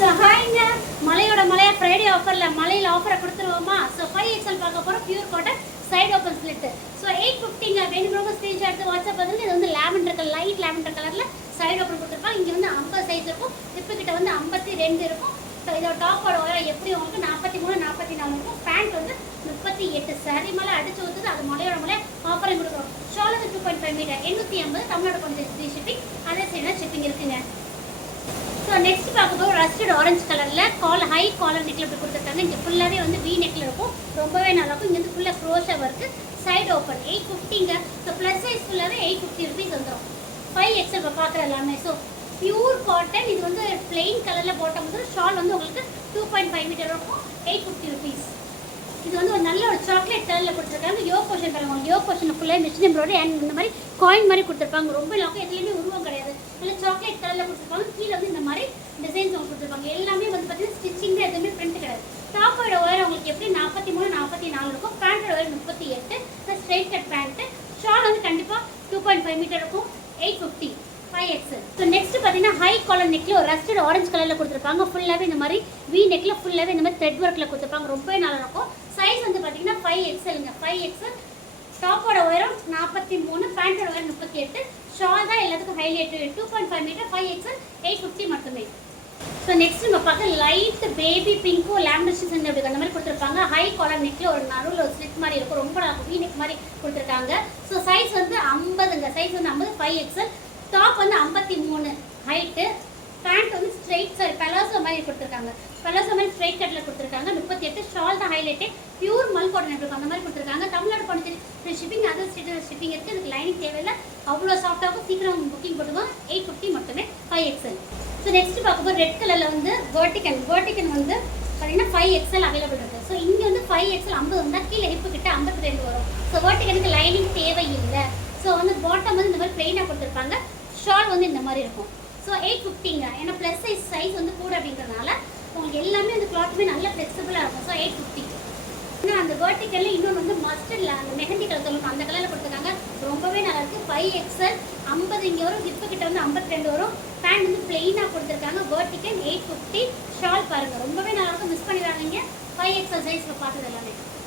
So ஹாய்ங்க, மலையோட மலையா Friday ஆஃபரில் மலையில் ஆஃபரை கொடுத்துருவோமா? ஸோ 5XL பார்க்க போகிறோம். Pure cotton side open slit. So 850ங்க. வேணுங்கிறவங்க ஸ்க்ரீன்ஷாட் எடுத்து வாட்ஸ்அப் வந்து இது வந்து லேவெண்டர் கலர், லைட் லேவெண்டர் கலரில் சைடு ஓப்பன் கொடுத்துருப்பாங்க. இங்கே வந்து 50 சைஸ் இருக்கும், இப்போ கிட்ட வந்து 52 இருக்கும். ஸோ இதோட டாப்போட உயரம் எப்படி உங்களுக்கு 43, 44 இருக்கும். பேண்ட் வந்து 38. சரி மலை அடிச்சு ஊற்றுது, அது மலையோட மலையா ஆஃபரையும் கொடுக்குறோம். ஷால் வந்து 2.5 மீட்டர் 850. தமிழ்நாடு கொண்டு ஃப்ரீ ஷிப்பிங், அதே சைடாக ஷிப்பிங் இருக்குங்க. ஸோ நெக்ஸ்ட் பார்க்கும்போது ரஸ்டட் ஆரஞ்சு கலரில் ஹை காலர் நெக்கில் இப்படி கொடுத்துருக்காங்க. இங்கே ஃபுல்லாகவே வந்து வி நெக்கில் இருக்கும், ரொம்பவே நல்லாயிருக்கும். இங்கே வந்து ஃபுல்லாக க்ரோஷா ஒர்க்கு, சைடு ஓப்பன் 850ங்க. ஸோ ப்ளஸ் சைஸ் ஃபுல்லாகவே 850 ருபீஸ் வந்துடும். 5XL இப்போ பார்க்குற எல்லாமே. ஸோ பியூர் காட்டன், இது வந்து பிளெயின் கலரில் போட்ட வந்து ஷால் வந்து உங்களுக்கு 2.5 மீட்டர் இருக்கும், 850 ருபீஸ். இது வந்து ஒரு நல்ல ஒரு சாக்லேட் கலரில் கொடுத்துருக்காங்க. யோ போர்ஷன் பாருங்க, யோ போர்ஷன் ஃபுல்லாக மிஷின் எம்ப்ராய்டரி அண்ட் இந்த மாதிரி காயின் மாதிரி கொடுத்துருப்பாங்க. ரொம்ப லாக்கும், எதுலேயுமே உருவம் கிடையாது. நல்ல சாக்லேட் கலரில் கொடுத்துருப்பாங்க. கீழே வந்து இந்த மாதிரி டிசைன்ஸ் அவங்க கொடுத்துருப்பாங்க. எல்லாமே வந்து பார்த்தீங்கன்னா ஸ்டிச்சிங் தான், எதுவுமே பிரிண்ட் கிடையாது. டாப்போட உயரம் உங்களுக்கு எப்படி 43, 44 இருக்கும். பேண்ட்டோட உயரம் 38. Straight cut pant. ஷால் வந்து கண்டிப்பாக 2.5 மீட்டர் இருக்கும், 850. 5XL. ஸோ நெக்ஸ்ட் பார்த்தீங்கன்னா ஹை காலர் நெக்கில் ஒரு ரஸ்டட் ஆரஞ்சு கலரில் கொடுத்துருப்பாங்க. ஃபுல்லாகவே இந்த மாதிரி வி நெக்கில் ஃபுல்லாகவே இந்த மாதிரி த்ரெட் ஒர்க்கில் கொடுத்துருப்பாங்க. ரொம்பவே நல்லா இருக்கும். சைஸ் வந்து பார்த்தீங்கன்னா 5XLங்க. 5XL. டாப்போட உயரம் 43, பேண்ட்டோட உயரம் 38. ஷால் தான் எல்லாத்துக்கும் ஹைலைட். 2.5 மீட்டர், 5XL, 850 மட்டுமே. ஸோ நெக்ஸ்ட் நம்ம பார்க்க லைட் பேபி பிங்க்கும் லேமினேஷன் அப்படி அந்த மாதிரி கொடுத்துருப்பாங்க. ஹை காலர் நெக்கில் ஒரு நடுவில் ஒரு ஸ்லிட் மாதிரி இருக்கும், ரொம்ப நல்லா வி நெக் மாதிரி கொடுத்துருக்காங்க. ஸோ சைஸ் வந்து 50ங்க. சைஸ் வந்து 50, 5XL. டாப் வந்து 53 ஹைட்டு. பேண்ட் வந்து பலாசோ மாதிரி கொடுத்துருக்காங்க. பலாசோ மாதிரி ஸ்ட்ரைட் கட்டில் கொடுத்துருக்காங்க. 38. ஷால் தான் ஹைலைட்டு. பியூர் மல் காட்டன் இருக்கும், அந்த மாதிரி கொடுத்துருக்காங்க. தமிழ்நாடு கொண்டு free shipping, other state shipping இருக்குது. இதுக்கு லைனிங் தேவையில்லை, அவ்வளோ சாஃப்டாகவும். சீக்கிரம் புக்கிங் போட்டுக்கோங்க. 850 மட்டுமே, 5XL. ஸோ நெக்ஸ்ட் பார்க்கும்போது ரெட் கலரில் வந்து வேர்ட்டிகன் வந்து பார்த்தீங்கன்னா 5XL அவைலபிள் இருக்குது. ஸோ இங்கே வந்து 5XL 50 வந்தால் கீழே ஹிப்பு கிட்ட 52 வரும். ஸோ வேர்ட்டிகனுக்கு லைனிங் தேவையில்லை. ஸோ வந்து பாட்டம் வந்து இந்த மாதிரி பிளெயினாக கொடுத்துருப்பாங்க. ஷால் வந்து இந்த மாதிரி இருக்கும். ஸோ 850ங்க. ஏன்னா ப்ளஸ் சைஸ் வந்து கூட அப்படிங்கிறதுனால உங்களுக்கு எல்லாமே அந்த கிளாத்துமே நல்ல ஃப்ளெக்சிபிளாக இருக்கும். ஸோ 850. ஆனால் அந்த வேர்ட்டிக்கலில் இன்னொன்று வந்து மஸ்டர்டில் அந்த மெஹந்தி கலர் சொல்லுவாங்க, அந்த கலரில் கொடுத்துருக்காங்க. ரொம்பவே நல்லாயிருக்கு. 5XL 50 இங்கே வரும், ஹிப்பு கிட்ட வந்து 52 வரும். பேண்ட் வந்து பிளெயினாக கொடுத்துருக்காங்க. வேர்ட்டிக்கல் 850. ஷால் பாருங்கள், ரொம்பவே நல்லாயிருக்கும். மிஸ் பண்ணிடுறாங்க. 5XL சைஸில் பார்த்தது எல்லாமே.